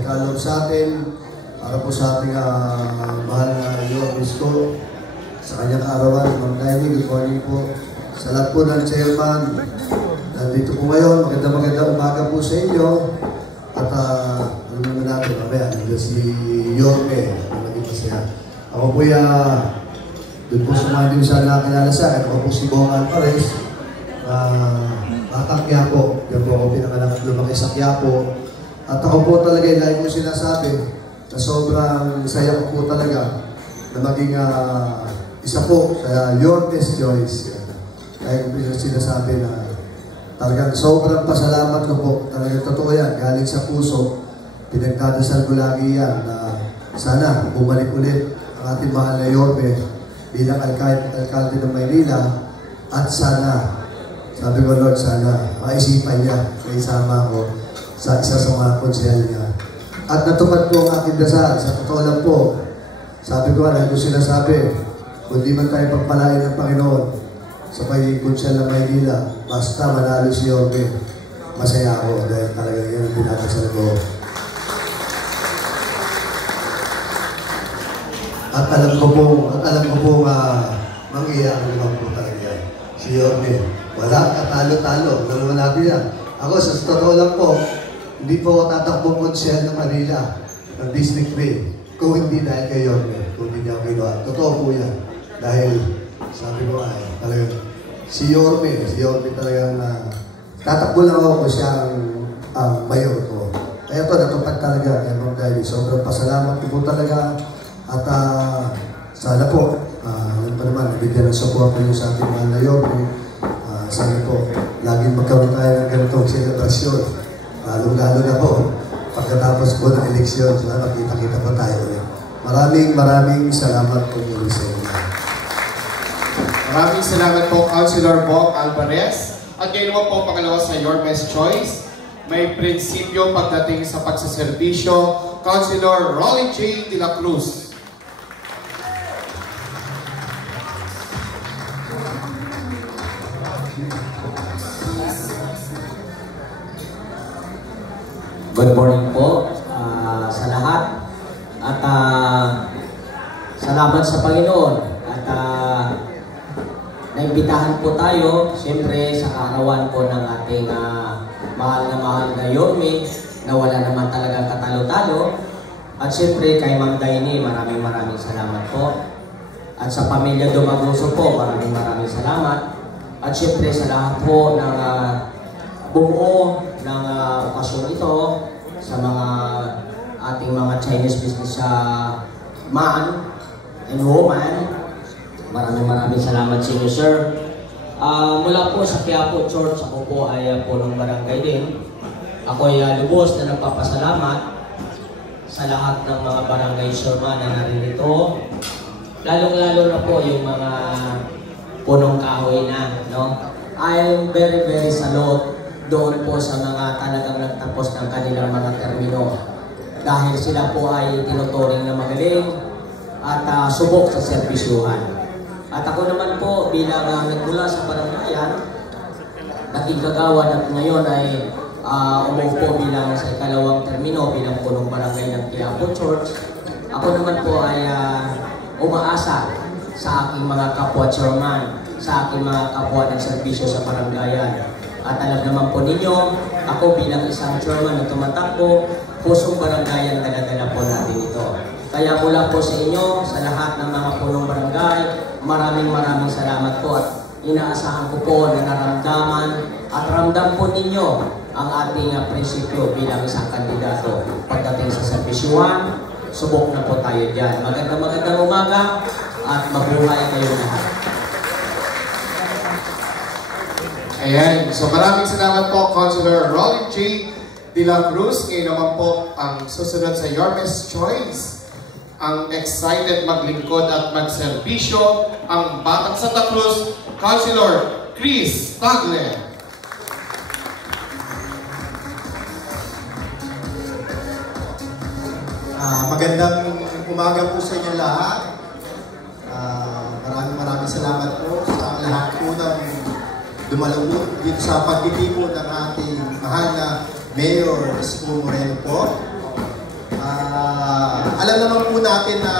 nagkaloob sa atin para po sa ating mahal na Yormes ko sa kanyang kaarawan. Ma'am Naomi, good morning po. Sa lahat po ng chairman, nandito po ngayon. Maganda umaga po sa inyo. At ano naman natin, mamaya, nandito si Yorme. Naging masaya. Ako po doon po sa mga hindi siya nakakilala sa akin. Ako po si Bong Alvarez. Batang Quiapo. Yan po ako pinanganak at lumaki sa Quiapo. At ako po talaga, lagi ko sinasabi na sobrang saya ko po talaga na maging isa po sa Yormes Choice. Kaya ko po sinasabi na talagang sobrang pasalamat ko po. Talagang totoo yan. Galing sa puso. Pinagdadasal ko lagi yan na sana bumalik ulit ang ating mahal na Yorme bilang alkalde ng Maynila. At sana, sabi ko Lord, sana maisipan niya na isama ko sa isa sa mga konsehal niya. At natupad po ang aking dasal. Sa totoo lang po, sabi ko lagi ko sinasabi, kung di man tayo pagpalain ng Panginoon sa pagiging konsehal ng Maynila, basta manalo si Yorme, masaya ako dahil talaga yan ang pinakasal ko. At alam ko po mangiyak naman po talaga yan. Si Yorme, wala katalo-talo. Dalawa natin yan. Ako, sa totoo lang po, hindi po ako tatakbong konsehal ng Manila, ng District 3, kung hindi dahil kay Yorme, kung hindi niya ako kinuha. Totoo po yan. Dahil, sabi ko talagang, si Yorme talagang tatakbo lang ako kung siyang mayor ko. Kaya ito, natupad talaga. Kaya Ma'am Daily, sobrang pasalamat ko po talaga. At sana po, alam pa naman, nabigyan ng support niyo sa ating mahal na Yorme. Sana po, laging magkaroon tayo ng ganitong selebrasyon. Lalo-lalo na po, pagkatapos po ng eleksyon, sana makita-kita pa tayo ulit. Maraming salamat po muli sa inyo. Maraming salamat po, Councilor Bong Alvarez. At ngayon naman po, pangalawa sa Yormes Choice, may prinsipyo pagdating sa pagsaserbisyo, Councilor Rolly J. De La Cruz. Good morning po sa lahat at salamat sa Panginoon at naimbitahan po tayo siyempre sa kaarawan po ng ating mahal na Yorme na wala naman talaga katalo-talo at siyempre kay Ma'am Daini maraming salamat po at sa pamilya Dumaguso po maraming salamat at siyempre sa lahat po ng buo ng okasyon ito sa mga ating mga Chinese business man and woman. Maraming salamat sa inyo, sir. Mula po sa Quiapo Church, ako po ay punong barangay din. Ako ay lubos na nagpapasalamat sa lahat ng mga barangay chairman na naririto. Lalong-lalo na po yung mga punong kahoy na, no? I'm very salute doon po sa mga talagang nagtapos ng kanilang mga termino. Dahil sila po ay tinuturing na magaling at subok sa serbisyuhan. At ako naman po bilang nagmula sa barangayan, naging kagawad at ngayon ay umupo bilang sa ikalawang termino bilang punong barangay ng Quiapo Church. Ako naman po ay umaasa sa aking mga kapwa chairman, sa aking mga kapwa ng serbisyo sa barangayan. At alam naman po ninyo, ako bilang isang chairman na tumatakbo, pusong barangay ang dala-dala po natin ito. Kaya mula po sa inyo, sa lahat ng mga punong barangay, maraming salamat po at inaasahan ko po na naramdaman at ramdam po ninyo ang ating prinsipyo bilang isang kandidato. Pagdating sa serbisyuhan, subok na po tayo dyan. Magandang umaga at mabuhay kayo lahat. Ayan. So maraming salamat po, Councilor Rolly J. De La Cruz. Ngayon naman po ang susunod sa Yormes Choice. Ang excited maglingkod at magserbisyo, ang Batang Santa Cruz, Councilor Chris Tagle. Magandang umaga po sa inyo lahat. Maraming salamat po sa lahat po ng dumalawin dito sa pagtitipon ng ating mahal na Mayor Isko Moreno po. natin na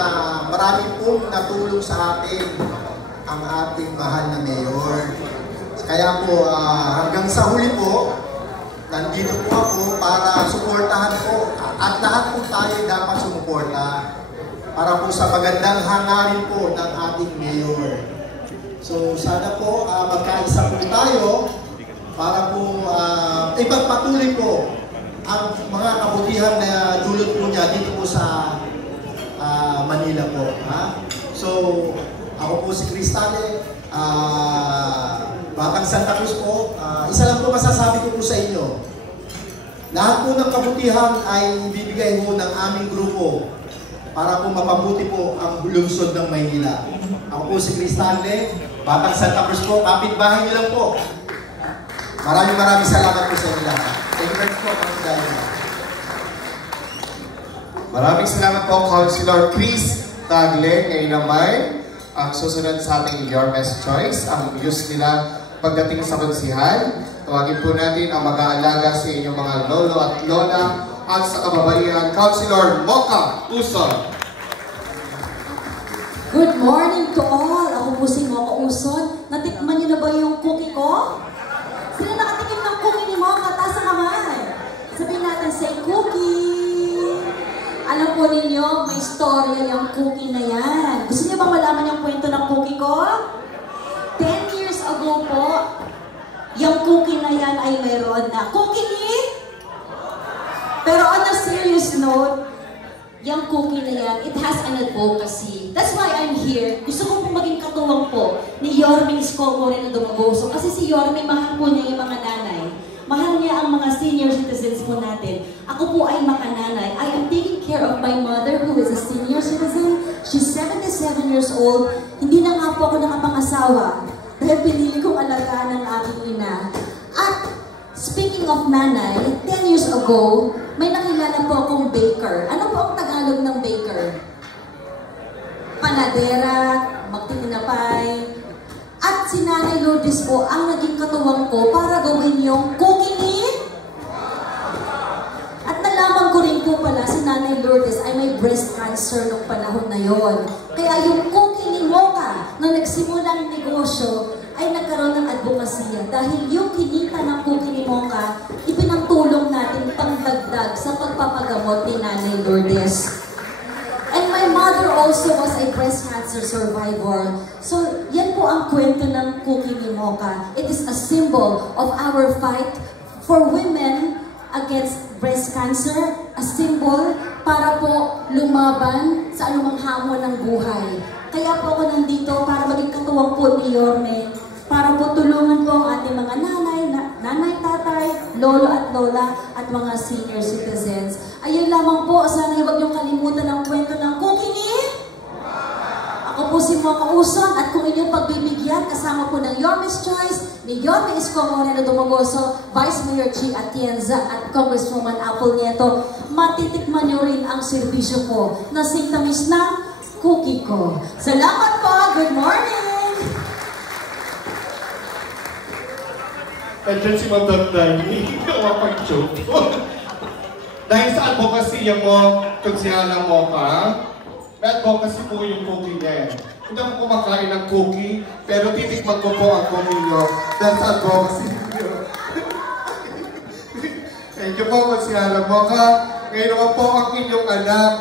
marami pong natulong sa atin ang ating mahal na mayor. Kaya po, hanggang sa huli po, nandito po ako para suportahan po. At lahat po tayo dapat sumuporta para po sa magandang hangarin po ng ating mayor. So sana po magkaisa po tayo para po ipagpatuloy po ang mga kabutihan na dulot po niya dito po sa Manila po. Ha? So ako po si Cristale, Batang Santa Cruz po. Isa lang po masasabi ko po sa inyo. Lahat po ng kabutihan ay bibigay po ng aming grupo para po mapabuti po ang lungsod ng Maynila. Ako po si Cristale, Batang Santa Cruz po, kapitbahay niyo lang po. Maraming salamat po sa inyo lahat. Thank you very much po. Maraming salamat po, Councilor Chris Tagle. Ngayon naman, ang susunod sa ating Your Best Choice, ang news nila pagdating sa konsihan. Tawagin po natin ang mag-aalaga sa inyong mga lolo at lola at sa kababaihan, Councilor Mocha Uson. Good morning to all! Ako po si Mocha Uson. Natikman niyo na ba yung cookie ko? Sino nakatikim ng cookie ni Mocha? Taas ang kamay! Sabihin natin, say cookie! Alam po ninyo, may storya yung cookie na yan. Gusto niyo bang malaman yung kwento ng cookie ko? 10 years ago po, yung cookie na yan ay mayroon na cookie ni? Pero on a serious note, yung cookie na yan, it has an advocacy. That's why I'm here. Gusto ko pong maging katuwang po ni Yorme Isko Moreno Dumagoso. Kasi si Yorme, mahal po niya yung mga nanay. Mahal niya ang mga senior citizens po natin. Ako po ay makananay. I am taking care of my mother who is a senior citizen. She's 77 years old. Hindi na nga po ako nakapangasawa dahil pinili kong alagaan ng aking ina. At speaking of nanay, 10 years ago, may nakilala po akong baker. Ano po ang Tagalog ng baker? Panadera, magtitinapay. At si Nanay Lourdes po ang naging katuwang ko para gawin yung cookie ni? At nalaman ko rin po pala si Nanay Lourdes ay may breast cancer noong panahon na yon. Kaya yung cookie ni Mocha na nagsimulang negosyo ay nagkaroon ng advokasya dahil yung kinita ng cookie ni Mocha ipinagtulong natin pangdagdag sa pagpapagamot ni Nanay Lourdes. And my mother also was a breast cancer survivor. So, yan po ang kwento ng cookie ni Mocha. It is a symbol of our fight for women against breast cancer. A symbol para po lumaban sa anumang hamon ng buhay. Kaya po ako nandito para maging katuwang po ni Yorme. Para po tulungan po ang ating mga nanay, tatay, lolo at lola at mga senior citizens. Ayun lamang po, sana huwag niyong kalimutan ang kwento ng cookie ni? Ako po si Mocha Uson at kung inyong pagbibigyan, kasama po ng Yorme's Choice, ni Yorme Isko Moreno Dumagoso, Vice Mayor Chi Atienza at Congresswoman Apple Nieto, matitikman niyo rin ang serbisyo ko na singtamis ng cookie ko. Salamat po! Good morning! Nandiyan si Matanda, hindi ka mapag-joke. Dahil sa advocacy mo, konsihala mo ka, may advocacy po yung cookie niya. Hindi ako kumakain ng cookie, pero titikman ko po ang cookie niyo dahil sa advocacy niyo. Thank you po, konsihala mo ka. Ngayon naman po ang inyong anak,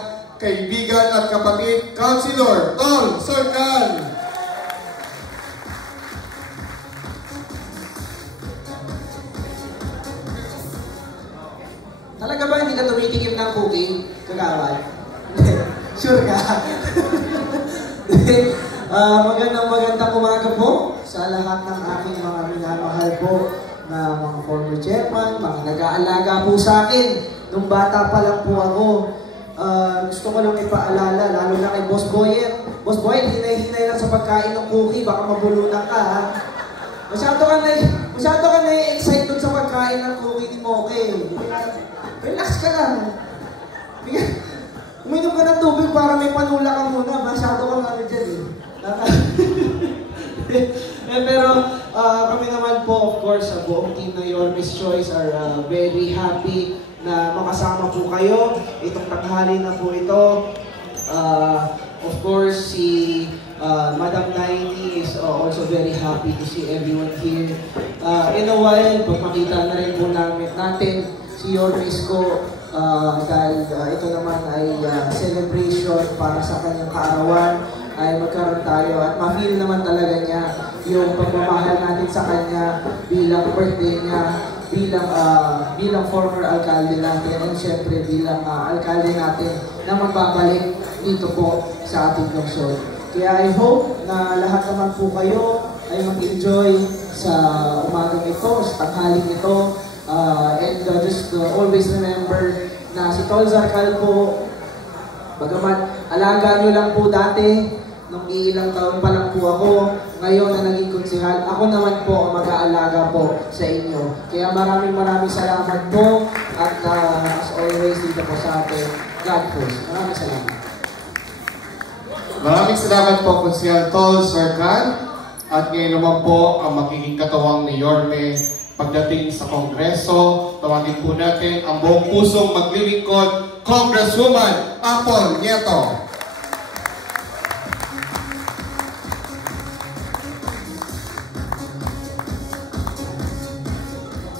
kaibigan at kapatid, Councilor Tol Sorcal. Talaga ba hindi ka tumitikim ng cookie? Kagawad? Sure ka? Magandang umaga po sa lahat ng aking mga minamahal po na mga former chairman, mga nag-aalaga po sa akin. Nung bata pa lang po ako, gusto ko lang ipaalala, lalo na kay Boss Boyet. Boss Boyet, hinay-hinay lang sa pagkain ng cookie, baka mabulunan ka ha. Masyado ka na-excite dun sa pagkain ng cookie ni Moke. Relax ka lang. Uminom ka ng tubig para may panula ka muna. Masyado kang ano dyan Pero kami naman po, of course, sa buong team na Yorme's Choice are very happy na makasama po kayo. Itong tanghali na po ito. Of course, si Madam Naini is also very happy to see everyone here. In a while, pag makita na rin po natin si Yorme Isko, dahil ito naman ay celebration para sa kanyang kaarawan, ay magkaroon tayo at ma-feel naman talaga niya yung pagmamahal natin sa kanya bilang birthday niya, bilang former alkalde natin, and syempre bilang alkalde natin na magbabalik dito po sa ating lungsod. Kaya I hope na lahat naman po kayo ay mag-enjoy sa umagang ito, sa tanghaling ito, and just always remember na si Tol Zarcal po, bagamat alaga nyo lang po dati, nung iilang taon pa lang po ako, ngayon na naging konsehal, ako naman po ang mag-aalaga po sa inyo. Kaya maraming salamat po at as always dito po sa atin, God first. Maraming salamat. Maraming salamat po, Konsehal Tol Zarcal. At ngayon naman po ang magiging katawang ni Yorme pagdating sa Kongreso. Tawagin po natin ang buong pusong maglilingkod, Congresswoman Apple Nieto.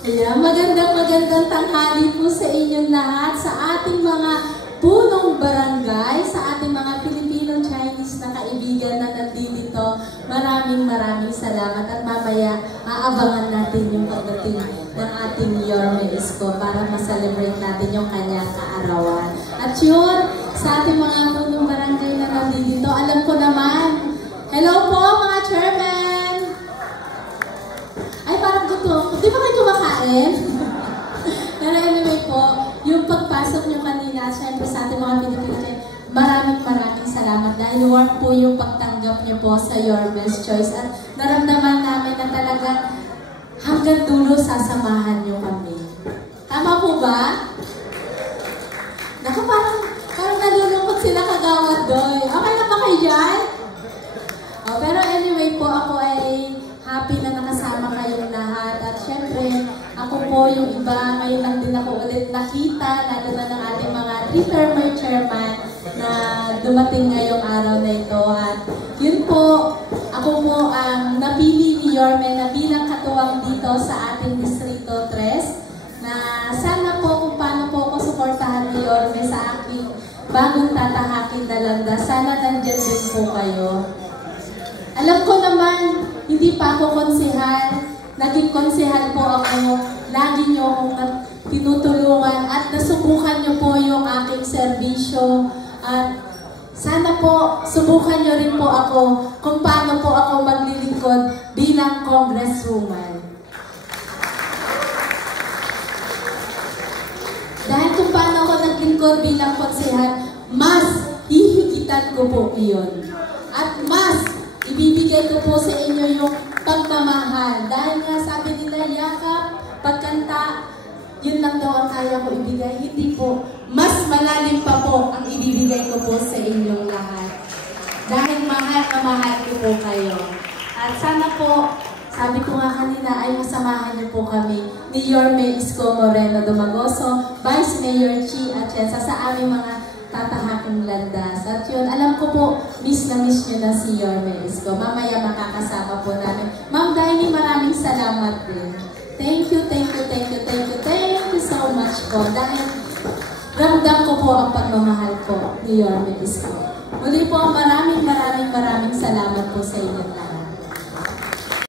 Ayan, magandang tanghali po sa inyong lahat, sa ating mga punong barangay, sa ating mga Filipino-Chinese na kaibigan na nandito. Maraming salamat at mamaya aabangan natin yung pagdating ng ating Yorme Isko para ma-celebrate natin yung kanyang kaarawan. At yun, sa ating mga punong barangay na nandito, alam ko naman, hello po mga chairman! Ay, parang gutom. Di ba kayo kumakain? Pero anyway po, yung pagpasok nyo kanina, syempre sa ating mga Pilipino, maraming salamat dahil warm po yung pagtanggap nyo po sa Yorme's Choice at naramdaman namin na talagang hanggang dulo sasamahan nyo kami. Tama po ba? Naku, parang nalulungkot sila kagawad doy. Okay na ba kayo dyan? Pero anyway po, ako ay happy na nakasama kayong lahat. At syempre, ako po yung iba, ngayon lang din ako ulit nakita, lalo na ng ating mga three-termer chairman na dumating ngayong araw na ito. At yun po, ako po ang napili ni Yorme na bilang katuwang dito sa ating Distrito 3, na sana po kung paano po ako suportahan ni Yorme sa aking bagong tatahakin na landas, sana nandyan din po kayo. Alam ko naman, hindi pa ako konsehal. Naging konsehal po ako. Lagi niyo akong tinutulungan at nasubukan niyo po yung aking serbisyo. At sana po, subukan niyo rin po ako kung paano po ako maglilingkod bilang congresswoman. Dahil kung paano ako naglingkod bilang konsehal, mas hihigitan ko po iyon. At mas ibibigay ko po sa inyo yung pagmamahal. Dahil nga sabi nila, yakap, pagkanta, yun lang daw ang kaya ko ibigay. Hindi po. Mas malalim pa po ang ibibigay ko po sa inyong lahat. Dahil mahal na mahal ko po kayo. At sana po, sabi ko nga kanina, ay masamahan niyo po kami ni Yorme Isko Moreno Dumagoso, Vice Mayor Chi Atienza sa aming mga tatahaking landas. At yun, alam ko po, miss na miss nyo na si Yorme Isko. Mamaya makakasama po namin. Ma'am Daini, maraming salamat din. Thank you so much po. Dahil ramdam ko po ang pagmamahal ko ni Yorme Isko. Muli po, maraming salamat po sa inyo lahat.